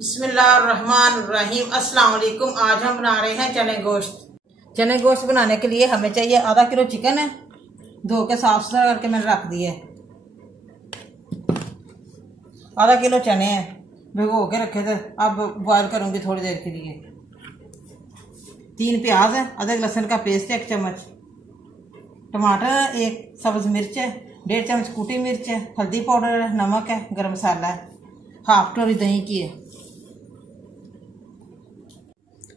बिस्मिल्लाहिर्रहमानिर्रहीम। अस्सलाम वालेकुम। आज हम बना रहे हैं चने गोश्त। चने गोश्त बनाने के लिए हमें चाहिए आधा किलो चिकन है, धो के साफ सुथरा करके मैंने रख दिया है। आधा किलो चने हैं, भिगो के रखे थे, अब बॉयल करूंगी थोड़ी देर के लिए। 3 प्याज है, अदरक लहसुन का पेस्ट है 1 चम्मच, टमाटर 1 सब्ज मिर्च है, 1.5 चम्मच कूटी मिर्च है, हल्दी पाउडर है, नमक है, गरम मसाला है, हाफ कटोरी दही की है।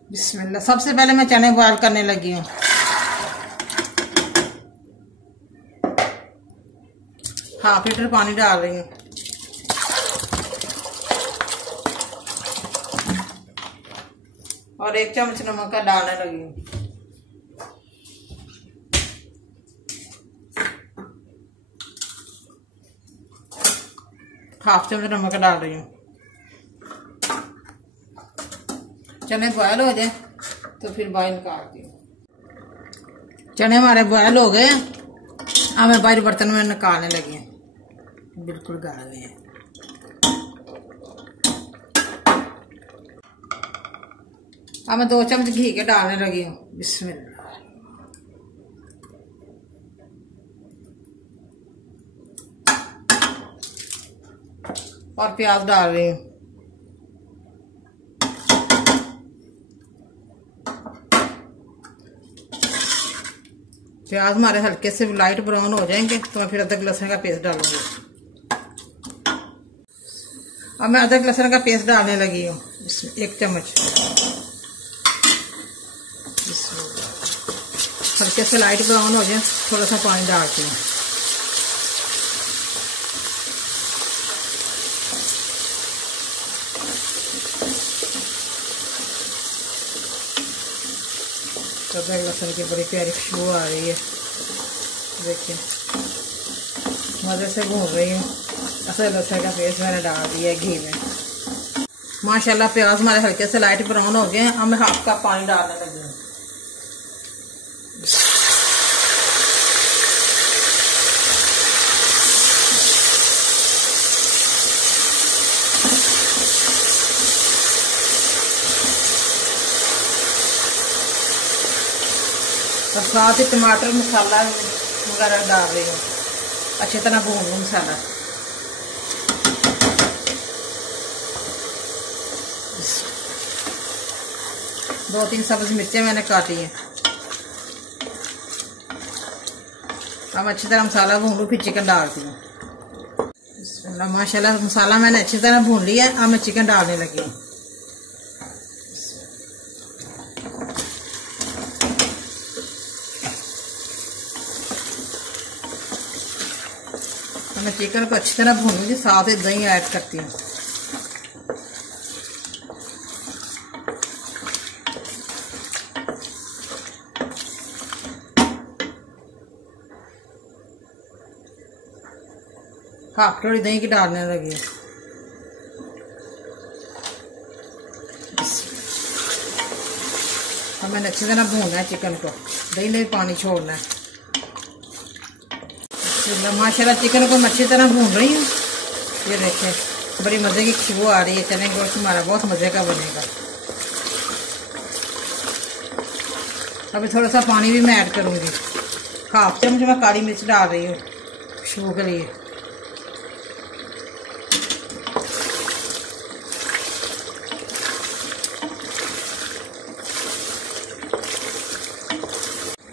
बिस्मिल्लाह। सबसे पहले मैं चने बॉयल करने लगी हूँ। हाफ लीटर पानी डाल रही हूँ और 1 चम्मच नमक का डालने लगी हूँ। हाफ चम्मच नमक का डाल रही हूँ। चने बॉयल हो जाए तो फिर बॉयल निकालती हूँ। चने हमारे बॉयल हो गए, अब मैं बाहर बर्तन में निकालने लगी हूँ। बिल्कुल गाढ़े हुए हैं। अब मैं 2 चम्मच घी के डालने लगी हूँ। बिस्मिल्लाह। और प्याज डाल रही हूँ। प्याज हमारे हल्के से लाइट ब्राउन हो जाएंगे तो मैं फिर अदरक लहसुन का पेस्ट डालूंगी। अब मैं अदरक लहसुन का पेस्ट डालने लगी हूँ, 1 चम्मच। हल्के से लाइट ब्राउन हो जाए थोड़ा सा पानी डालती हूँ। अदरक लहसुन की बड़ी प्यारी खुशबू आ रही है। देखिए मज़े से भून रही हूँ। अदरक लहसुन का पेस्ट मैंने डाल दिया है घी में। माशाल्लाह प्याज हमारे हल्के से लाइट ब्राउन हो गए हैं। अब मैं हाफ कप पानी डालने लगी हूँ। और साथ ही टमाटर मसाला वगैरह डाल रही हूँ। अच्छी तरह भून लूँ मसाला। दो 3 सब्ज मिर्चें मैंने काटी हैं। अब अच्छी तरह मसाला भून लूँ, फिर चिकन डालती हूँ। माशाल्लाह मसाला मैंने अच्छी तरह भून लिया है। अब मैं चिकन डालने लगी हूँ। मैं चिकन को अच्छी तरह भूनूंगी, साथ ही दही ऐड करती हूँ। हाफ कटोरी दही की डालने लगी। अब मैंने अच्छी तरह भूनना है चिकन को, दही ने भी पानी छोड़ना है। माशाल्लाह चिकन को मैं अच्छी तरह भून रही हूँ। ये देखें बड़ी मज़े की खुशबू आ रही है। चने गोश्त हमारा बहुत मज़े का बनेगा। अभी थोड़ा सा पानी भी मैं ऐड करूँगी। हाफ चम्मच मैं काली मिर्च डाल रही हूँ खुशबू के लिए।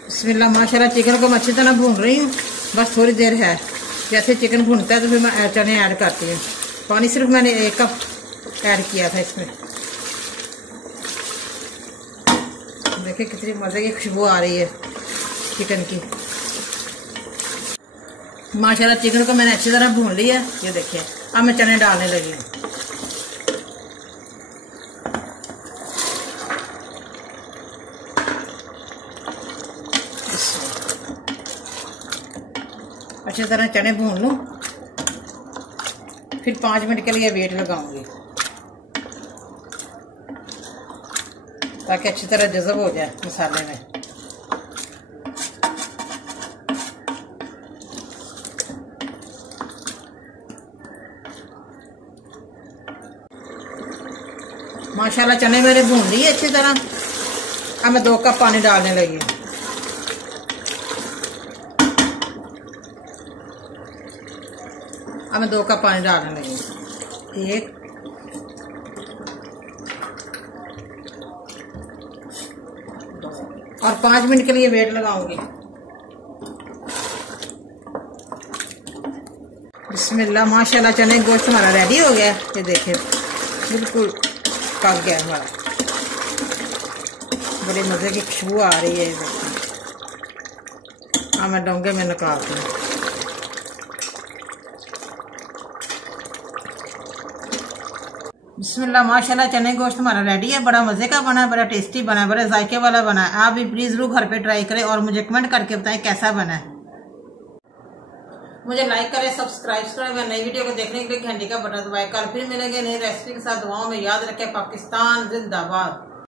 बिस्मिल्लाह। माशाल्लाह चिकन को मैं अच्छी तरह भून रही हूँ। बस थोड़ी देर है। जैसे चिकन भूनता है तो फिर मैं चने ऐड करती हूँ। पानी सिर्फ मैंने 1 कप ऐड किया था इसमें। देखिए कितनी मज़े की खुशबू आ रही है चिकन की। माशाल्लाह चिकन को मैंने अच्छी तरह भून लिया। ये देखिए अब मैं चने डालने लगी हूँ। अच्छी तरह चने भून लूँ, फिर 5 मिनट के लिए वेट लगाऊंगी ताकि अच्छी तरह जज़ब हो जाए मसाले में। माशाल्लाह चने मेरे भून लिए अच्छी तरह। अब मैं 2 कप पानी डालने लगी। अब मैं 2 कप पानी डालने लगी। 1 और 5 मिनट के लिए वेट लगाऊंगी। बिस्मिल्लाह, माशाल्लाह चने गोश्त हमारा रेडी हो गया। ये देखिए बिल्कुल पक गया हमारा, बड़े मज़े की खुशबू आ रही है। हाँ, मैं डोंगे में निकालती हूँ। बिस्मिल्लाह, माशाल्लाह चने गोश्त हमारा रेडी है। बड़ा मज़े का बना है, बड़ा टेस्टी बना है, बड़ा जायके वाला बना है। आप भी प्लीज़ ज़रूर घर पे ट्राई करें और मुझे कमेंट करके बताएं कैसा बना है। मुझे लाइक करें, सब्सक्राइब करें, नई वीडियो को देखने के लिए घंटी का बटन दबाएं। कल फिर मिलेंगे नई रेसिपी के साथ। दुआओं में याद रखें। पाकिस्तान जिंदाबाद।